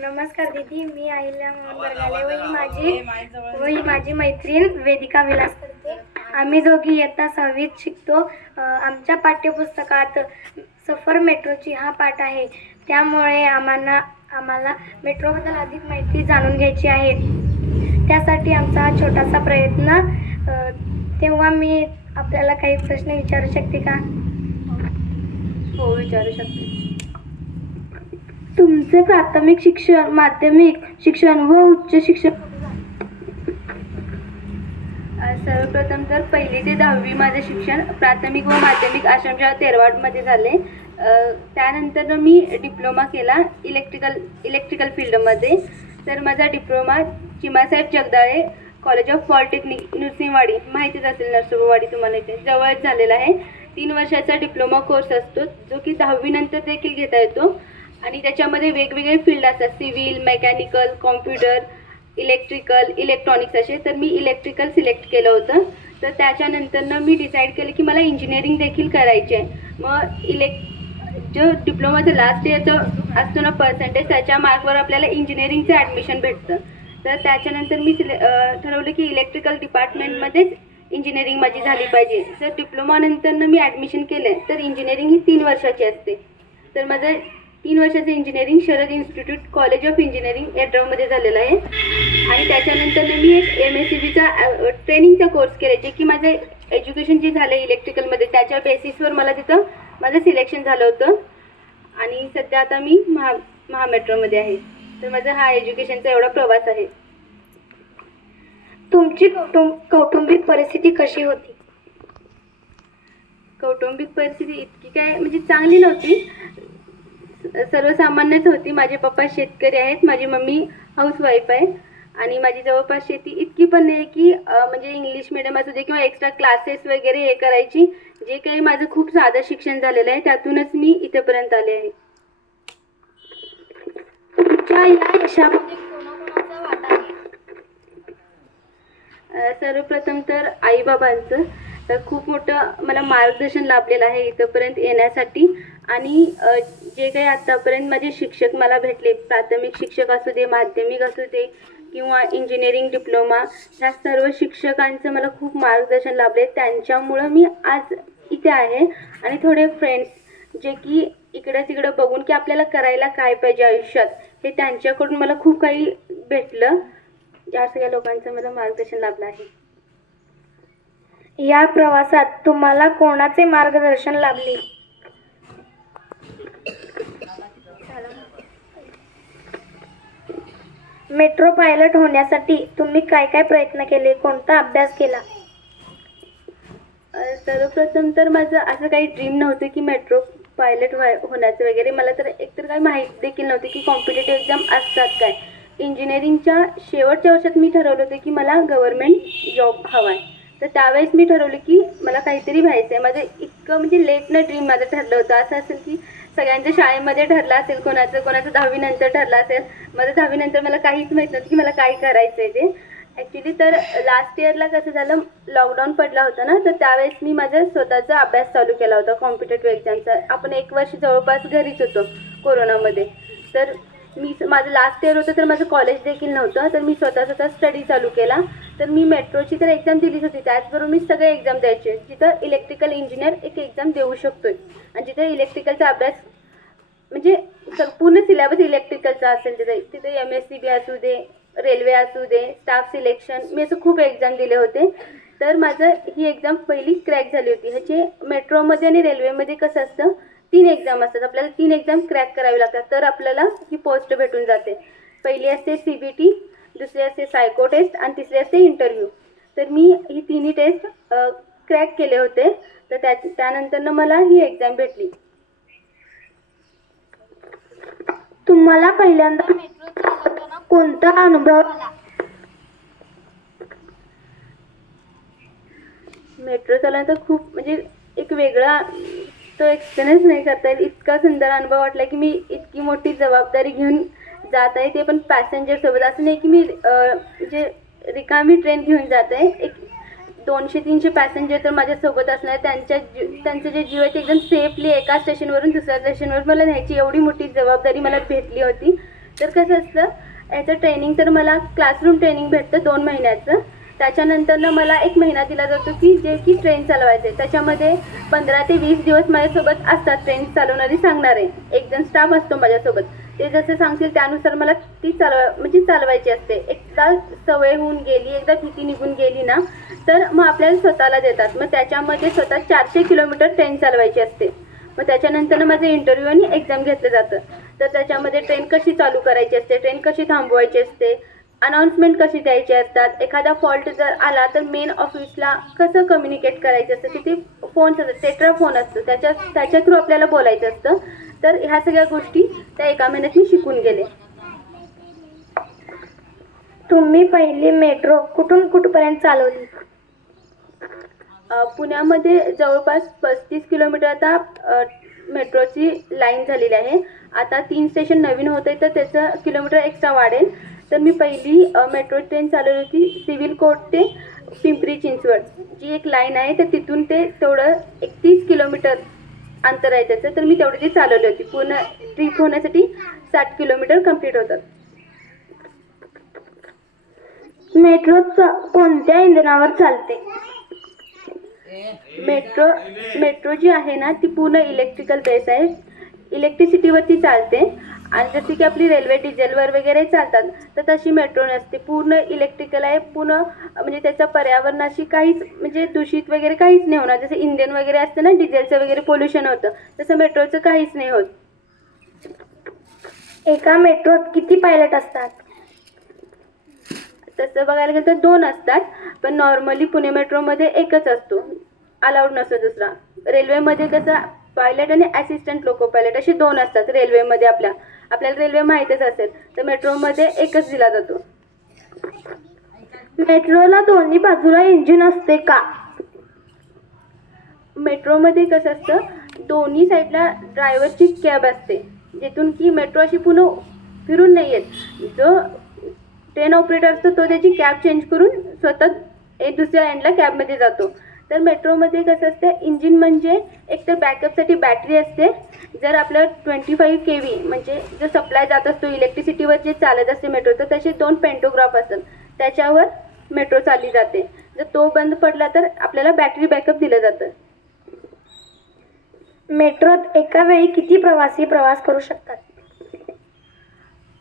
नमस्कार दीदी मी आहिल्या मोहन बरगाले व ही माझी व ही माझी मैत्रीण वेदिका विलास करते. आम्ही दोघी इयत्ता सहावीत शिकतो. आमच्या पाठ्यपुस्तकात सफर मेट्रोची हा पाठ आहे. त्यामुळे आम्हाला आम्हाला मेट्रोबद्दल अधिक माहिती जाणून घ्यायची आहे. त्यासाठी आमचा हा छोटासा प्रयत्न तेव्हा मी आपल्याला काही प्रश्न विचारू शकते का? हो विचारू शकते. तुमचे प्राथमिक शिक्षण माध्यमिक शिक्षण व उच्च शिक्षण. सर्वप्रथम तर पहिली ते दहावी माझे शिक्षण प्राथमिक व माध्यमिक आश्रमशाळा तेरवाडमध्ये झाले. त्यानंतर मी डिप्लोमा केला इलेक्ट्रिकल इलेक्ट्रिकल फील्डमध्ये. तर माझा diploma Chimasaheb Jagdale college of polytechnic Nrusinhwadi माहितीच असेल नरसोबावाडी तुम्हाला इथे जवळच झालेला आहे. तीन वर्षाचा डिप्लोमा कोर्स असतो जो की दहावीनंतर देखील घेता येतो. आणि त्याच्यामध्ये वेगवेगळे फील्ड असतात. Civil mechanical computer electrical electronics असे. तर मी इलेक्ट्रिकल सिलेक्ट केलं होतं. तर त्याच्यानंतरनं मी डिसाईड केलं की मला इंजिनिअरिंग देखील करायची आहे. मग इलेक् जो डिप्लोमाचं लास्ट इयरचं असतो ना पर्सेंटेज त्याच्या मार्कवर आपल्याला इंजिनिअरिंगचं ॲडमिशन भेटतं. तर त्याच्यानंतर मी सिले ठरवलं की इलेक्ट्रिकल डिपार्टमेंटमध्येच इंजिनिअरिंग माझी झाली पाहिजे. जर डिप्लोमानंतरनं मी ॲडमिशन केलं तर इंजिनिअरिंग ही तीन वर्षाची असते. तर माझं तीन वर्षाचं engineering Sharad institute college of engineering यड्रावमध्ये झालेलं आहे. आणि त्याच्यानंतर मी एक एम एस सी बीचा ट्रेनिंगचा कोर्स केला जे की माझं एज्युकेशन जे झालं इलेक्ट्रिकलमध्ये त्याच्या बेसिसवर मला तिथं माझं सिलेक्शन झालं होतं. आणि सध्या आता मी महा महामेट्रोमध्ये आहे. तर माझा हा एज्युकेशनचा एवढा प्रवास आहे. तुमची कौटुंब कौटुंबिक परिस्थिती कशी होती? कौटुंबिक परिस्थिती इतकी काय म्हणजे चांगली नव्हती. सर्वसामान्यच होती. माझे पप्पा शेतकरी आहेत. माझी मम्मी हाऊसवाईफ आहे. आणि माझी जवळपास शेती इतकी पण नाही की म्हणजे इंग्लिश मिडियम असू दे किंवा एक्स्ट्रा क्लासेस वगैरे हे करायची. जे काही माझं खूप साधं शिक्षण झालेलं आहे त्यातूनच मी इथेपर्यंत आले आहे. तुमच्या या यशामध्ये कोणाकोणाचा वाटा आहे? सर्वप्रथम तर आईबाबांचं. तर खूप मोठं मला मार्गदर्शन लाभलेलं आहे इथंपर्यंत येण्यासाठी. आणि जे काही आत्तापर्यंत माझे शिक्षक मला भेटले प्राथमिक शिक्षक असू दे माध्यमिक असू दे किंवा इंजिनिअरिंग डिप्लोमा ह्या सर्व शिक्षकांचं मला खूप मार्गदर्शन लाभले. त्यांच्यामुळं मी आज इथे आहे आणि थोडे फ्रेंड्स जे की इकडं तिकडं बघून की आपल्याला करायला काय पाहिजे आयुष्यात हे त्यांच्याकडून मला खूप काही भेटलं. या सगळ्या लोकांचं मला मार्गदर्शन लाभलं आहे. या प्रवासात तुम्हाला कोणाचे मार्गदर्शन लाभले? मेट्रो पायलट होण्यासाठी तुम्ही काय काय प्रयत्न केले? कोणता अभ्यास केला? सर्वप्रथम तर माझं असं काही ड्रीम नव्हतं की मेट्रो पायलट व्हाय होण्याचं वगैरे. मला तर एकतर काही माहीत देखील नव्हती की कॉम्पिटेटिव्ह एक्झाम असतात काय. इंजिनिअरिंगच्या शेवटच्या वर्षात मी ठरवलं होतं की मला गव्हर्मेंट जॉब हवा आहे तर त्यावेळेस मी ठरवलं की मला काहीतरी व्हायचं आहे माझं इतकं म्हणजे लेटनं ड्रीम माझं ठरलं होतं. असं असेल की सगळ्यांच्या शाळेमध्ये ठरलं असेल कोणाचं कोणाचं दहावीनंतर ठरलं असेल. माझं दहावीनंतर मला काहीच माहीत नव्हतं की मला काय करायचं आहे ते. ॲक्च्युली तर लास्ट इयरला कसं झालं लॉकडाऊन पडला होता ना तर त्यावेळेस मी माझा स्वतःचा अभ्यास चालू केला होता कॉम्पिटेटिव्ह एक्झामचा आपण एक वर्ष जवळपास घरीच होतो कोरोनामध्ये. तर मी माझं लास्ट इयर होतं तर माझं कॉलेज देखील नव्हतं तर मी स्वतः स्वतः स्टडी चालू केला. तर मी मेट्रोची तर एक्झाम दिलीच होती. त्याचबरोबर मी सगळे एक्झाम द्यायचे. जिथं इलेक्ट्रिकल इंजिनियर एक एक्झाम देऊ शकतोय. आणि जिथं इलेक्ट्रिकलचा अभ्यास म्हणजे पूर्ण सिलेबस इलेक्ट्रिकलचा असेल तिथे तिथे एम एस सी बी असू दे रेल्वे असू दे स्टाफ सिलेक्शन मी असं खूप एक्झाम दिले होते. तर माझं ही एक्झाम पहिली क्रॅक झाली होती. ह्याचे मेट्रोमध्ये आणि रेल्वेमध्ये कसं असतं तीन एक्झाम असतात. आपल्याला तीन एक्झाम क्रॅक करावी लागतात. तर आपल्याला ही पोस्ट भेटून जाते. पहिली असते सी बी टी दुसरी असते सायको टेस्ट आणि तिसरी असते इंटरव्ह्यू तर मी ही तिन्ही टेस्ट क्रॅक केले होते. तर त्या त्यानंतरनं मला ही एक्झाम भेटली. तुम्हाला पहिल्यांदा मेट्रो चालवताना कोणता अनुभव आला? मेट्रो चालवताना खूप म्हणजे एक वेगळा तो एक्सपिरियन्स नाही करता येईल. इतका सुंदर अनुभव वाटला की मी इतकी मोठी जबाबदारी घेऊन जात आहे ते पण पॅसेंजर सोबत. असं नाही की मी जे रिकामी ट्रेन घेऊन जात आहे एक दोनशे तीनशे पॅसेंजर तर माझ्यासोबत असणार. त्यांच्या जी त्यांचं जे जीव आहे ते एकदम सेफली एका स्टेशनवरून दुसऱ्या स्टेशनवर मला न्यायची एवढी मोठी जबाबदारी मला भेटली होती. तर कसं असतं याचं ट्रेनिंग तर मला क्लासरूम ट्रेनिंग भेटतं दोन महिन्याचं. त्याच्यानंतरनं मला एक महिना दिला जातो की जे की ट्रेन चालवायचे त्याच्यामध्ये पंधरा ते वीस दिवस माझ्यासोबत असतात ट्रेन चालवणारी सांगणारे. एक जण स्टाफ असतो माझ्यासोबत. ते जसं सांगतील त्यानुसार मला ती चालवा म्हणजे चालवायची असते. एकदा सवय होऊन गेली एकदा भीती निघून गेली ना तर मग आपल्याला स्वतःला देतात. मग त्याच्यामध्ये स्वतः चारशे किलोमीटर ट्रेन चालवायची असते. मग त्याच्यानंतर माझं इंटरव्ह्यू आणि एक्झाम घेतलं जातं. तर त्याच्यामध्ये ट्रेन कशी चालू करायची असते ट्रेन कशी थांबवायची असते अनाऊन्समेंट कशी द्यायची असतात एखादा फॉल्ट जर आला तर मेन ऑफिसला कसं कम्युनिकेट करायचं असतं तिथे फोन्स असतात टेट्रा फोन असतो त्याच्या त्याच्या थ्रू आपल्याला बोलायचं असतं. तर ह्या सगळ्या गोष्टी त्या एका महिन्यात मी शिकून गेले. तुम्ही पहिली मेट्रो कुठून कुठपर्यंत चालवली? पुण्यामध्ये जवळपास पस्तीस किलोमीटर आता मेट्रोची लाईन झालेली आहे. आता तीन स्टेशन नवीन होत आहे तर त्याचं किलोमीटर एक्स्ट्रा वाढेल. तर मी पहिली मेट्रो ट्रेन चालवली होती सिव्हिल कोर्ट ते पिंपरी चिंचवड. जी एक लाईन आहे तर तिथून ते तेवढं एकतीस किलोमीटर अंतर आहे त्याचं. तर मी तेवढी ती चालवली होती पूर्ण ट्रिप होण्यासाठी साठ किलोमीटर कंप्लीट होतात. मेट्रो च- कोणत्या इंधनावर चालते? मेट्रो मेट्रो जी आहे ना ती पूर्ण इलेक्ट्रिकल बेस आहे. इलेक्ट्रिसिटीवरती चालते. आणि जशी की आपली रेल्वे डिझेलवर वगैरे चालतात तर तशी मेट्रो नसते. पूर्ण इलेक्ट्रिकल आहे पूर्ण म्हणजे त्याचा पर्यावरणाशी काहीच म्हणजे दूषित वगैरे काहीच नाही होणार. जसं इंधन वगैरे असतं ना डिझेलचं वगैरे पोल्युशन होतं तसं मेट्रोचं काहीच नाही होत. एका मेट्रोत किती पायलट असतात? तसं बघायला गेलं तर दोन असतात पण नॉर्मली पुणे मेट्रोमध्ये एकच असतो. अलाउड नसतो दुसरा. रेल्वेमध्ये कसं पायलट आणि असिस्टंट लोको पायलट असे दोन असतात रेल्वेमध्ये आपल्या. आपल्याला रेल्वे माहीतच असेल तर मेट्रोमध्ये एकच दिला जातो. मेट्रोला दोन्ही बाजूला इंजिन असते का? मेट्रोमध्ये कसं असतं? दोन्ही साईडला ड्रायव्हरची कॅब असते जिथून की मेट्रो अशी पूर्ण फिरून नाही येत. जो ट्रेन ऑपरेटर असतो तो त्याची कॅब चेंज करून स्वतः एक दुसऱ्या एंडला कॅबमध्ये जातो. तर मेट्रोमध्ये कसं असतं इंजिन म्हणजे एक तर बॅकअपसाठी बॅटरी असते. जर आपलं ट्वेंटी फाईव्ह के व्ही म्हणजे जो सप्लाय जात असतो इलेक्ट्रिसिटीवर जे चालत असते मेट्रो तर तसे दोन पेंटोग्राफ असतात. त्याच्यावर मेट्रो चालली जाते. जर तो बंद पडला तर आपल्याला बॅटरी बॅकअप दिलं जातं. मेट्रोत एका वेळी किती प्रवासी प्रवास करू शकतात?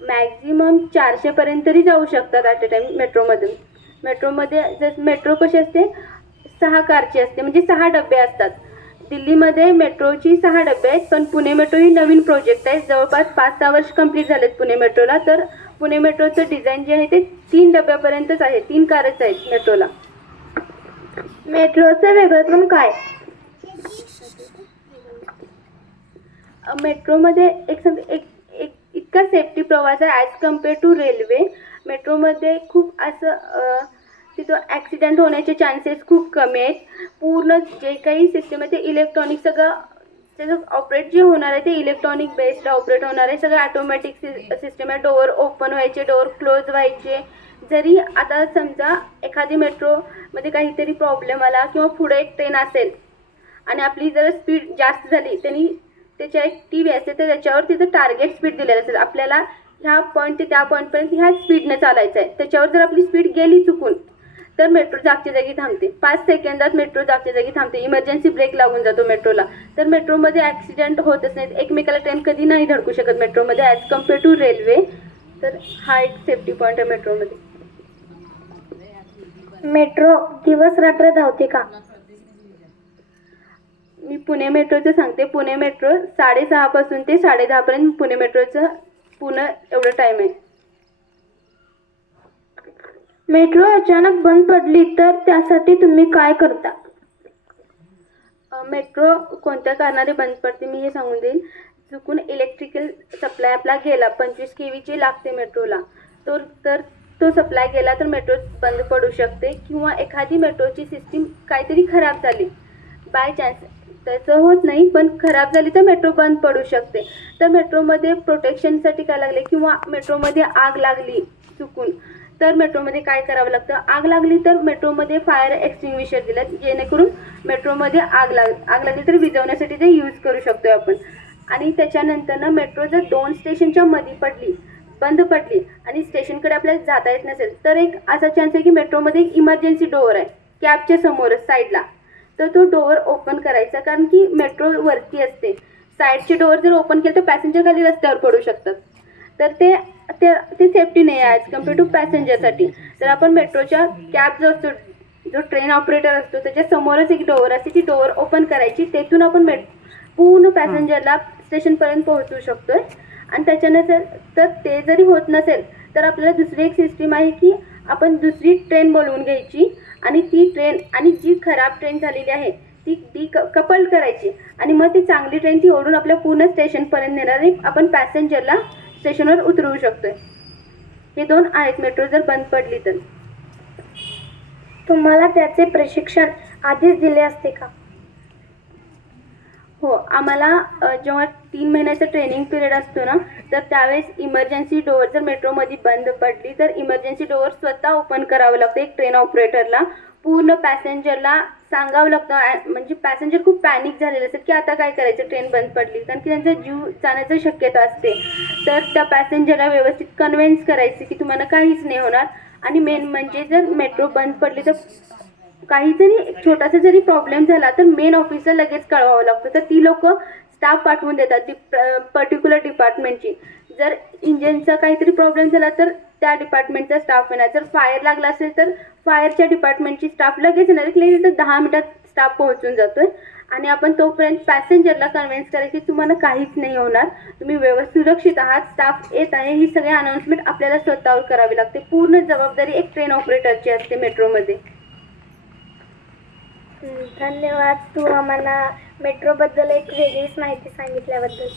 मॅक्झिमम चारशेपर्यंत तरी जाऊ शकतात ॲट अ टाईम मेट्रोमधून मेट्रोमध्ये जर मेट्रो कशी असते? सहा कारची असते म्हणजे सहा डबे असतात. दिल्लीमध्ये मेट्रोची सहा डबे आहेत पण पुणे मेट्रो ही नवीन प्रोजेक्ट आहे. जवळपास पाच सहा वर्ष कंप्लीट झालेत पुणे मेट्रोला. तर पुणे मेट्रोचं डिझाईन जे आहे ते तीन डब्यापर्यंतच आहे तीन कारच आहेत मेट्रोला. मेट्रोचं वेगळं काय? मेट्रोमध्ये एक सम एक एक इतका सेफ्टी प्रवास आहे ॲज कंपेअर टू रेल्वे मेट्रोमध्ये खूप असं तिथं ॲक्सिडेंट होण्याचे चान्सेस खूप कमी आहेत. पूर्ण जे काही सिस्टम आहे ते इलेक्ट्रॉनिक सगळं त्याचं ऑपरेट जे होणार आहे ते इलेक्ट्रॉनिक बेस्ड ऑपरेट होणार आहे. सगळं ॲटोमॅटिक सिस्टम आहे. डोअर ओपन व्हायचे डोअर क्लोज व्हायचे. जरी आता समजा एखादी मेट्रोमध्ये काहीतरी प्रॉब्लेम आला किंवा पुढे एक ट्रेन असेल आणि आपली जर स्पीड जास्त झाली त्यांनी त्याच्या एक टी व्ही असते तर त्याच्यावर तिथं टार्गेट स्पीड दिलेलं असेल. आपल्याला ह्या पॉईंट ते त्या पॉईंटपर्यंत ह्या स्पीडनं चालायचं आहे. त्याच्यावर जर आपली स्पीड गेली चुकून तर मेट्रो जागच्या जागी थांबते. पाच सेकंदात मेट्रो जागच्या जागी थांबते. इमर्जन्सी ब्रेक लागून जातो मेट्रोला तर मेट्रोमध्ये ॲक्सिडेंट होतच नाहीत. एकमेकाला ट्रेन कधी नाही धडकू शकत मेट्रोमध्ये ॲज कंपेअर टू रेल्वे तर हा एक सेफ्टी पॉईंट आहे मेट्रोमध्ये मेट्रो दिवस रात्र धावते का? मी पुणे मेट्रोचं सांगते. पुणे मेट्रो साडेसहापासून ते साडेदहापर्यंत पुणे मेट्रोचं पूर्ण एवढं टाईम आहे. मेट्रो अचानक बंद पडली तर त्यासाठी तुम्ही काय करता? मेट्रो कोणत्या कारणाने बंद पडते मी हे सांगून देईन. चुकून इलेक्ट्रिकल सप्लाय आपला गेला पंचवीस के व्हीची लागते मेट्रोला. तर तर तो सप्लाय गेला तर मेट्रो बंद पडू शकते किंवा एखादी मेट्रोची सिस्टीम काहीतरी खराब झाली. बाय चान्स त्याचं होत नाही पण खराब झाली तर मेट्रो बंद पडू शकते. तर मेट्रोमध्ये प्रोटेक्शनसाठी काय लागले किंवा मेट्रोमध्ये आग लागली चुकून तर मेट्रोमध्ये काय करावं लागतं? आग लागली तर मेट्रोमध्ये फायर एक्सटिंग्विशर दिलं जेणेकरून मेट्रोमध्ये आग लाग आग लागली तर विझवण्यासाठी ते यूज करू शकतो आपण. आणि त्याच्यानंतर ना मेट्रो जर दोन स्टेशनच्या मध्ये पडली बंद पडली आणि स्टेशनकडे आपल्याला जाता येत नसेल तर एक असा चान्स आहे की मेट्रोमध्ये एक इमर्जन्सी डोअर आहे कॅबच्या समोरच साईडला तर तो डोअर ओपन करायचा कारण की मेट्रो वरती असते. साईडचे डोअर जर ओपन केले तर पॅसेंजर खाली रस्त्यावर पडू शकतात. तर ते ते ते सेफ्टी नाही आहे ॲज कंपेअर टू पॅसेंजरसाठी तर आपण मेट्रोच्या कॅब जो असतो जो ट्रेन ऑपरेटर असतो त्याच्या समोरच एक डोअर असते ती डोअर ओपन करायची. तेथून आपण मेट पूर्ण पॅसेंजरला स्टेशनपर्यंत पोहोचवू शकतोय. आणि त्याच्यानंतर तर ते जरी होत नसेल तर आपल्याला दुसरी एक सिस्टीम आहे की आपण दुसरी ट्रेन बोलवून घ्यायची. आणि ती ट्रेन आणि जी खराब ट्रेन झालेली आहे ती ती क कपल करायची. आणि मग ती चांगली ट्रेन ती ओढून आपल्या पूर्ण स्टेशनपर्यंत नेणार आणि आपण पॅसेंजरला स्टेशनवर उतरवू शकतोय. हे दोन आहेत मेट्रो जर बंद पडली तर. तुम्हाला त्याचे प्रशिक्षण आधीच दिले असते का? हो आम्हाला जेव्हा तीन महिन्याचा ट्रेनिंग पिरियड असतो ना तर त्यावेळेस इमर्जन्सी डोअर जर मेट्रोमध्ये बंद पडली तर इमर्जन्सी डोअर स्वतः ओपन करावं लागतं एक ट्रेन ऑपरेटरला पूर्ण पॅसेंजरला सांगावं लागतं. म्हणजे पॅसेंजर खूप पॅनिक झालेले असतात की आता काय करायचं? ट्रेन बंद पडली. कारण की त्यांचा जीव जाण्याची शक्यता असते. तर त्या पॅसेंजरला व्यवस्थित कन्व्हिन्स करायचं की तुम्हाला काहीच नाही होणार. आणि मेन म्हणजे जर मेट्रो बंद पडली तर काही जरी छोटासा जरी प्रॉब्लेम झाला तर मेन ऑफिसला लगेच कळवावं लागतं. तर ती लोक स्टाफ पाठवून देतात ती पर्टिक्युलर डिपार्टमेंटची जर इंजिनचा काहीतरी प्रॉब्लेम झाला तर त्या डिपार्टमेंटचा स्टाफ येणार. जर फायर लागला असेल तर फायरच्या डिपार्टमेंटची स्टाफ लगेच येणार लगेच तर दहा मिनिटात स्टाफ पोहोचून जातोय. आणि आपण तोपर्यंत पॅसेंजरला कन्व्हिन्स करायची तुम्हाला काहीच नाही होणार. तुम्ही व्यवस्थित सुरक्षित आहात. स्टाफ येत आहे. ही सगळी अनाऊन्समेंट आपल्याला स्वतःवर करावी लागते. पूर्ण जबाबदारी एक ट्रेन ऑपरेटरची असते मेट्रोमध्ये. धन्यवाद. तू आम्हाला मेट्रोबद्दल एक वेगळीच माहिती सांगितल्याबद्दल.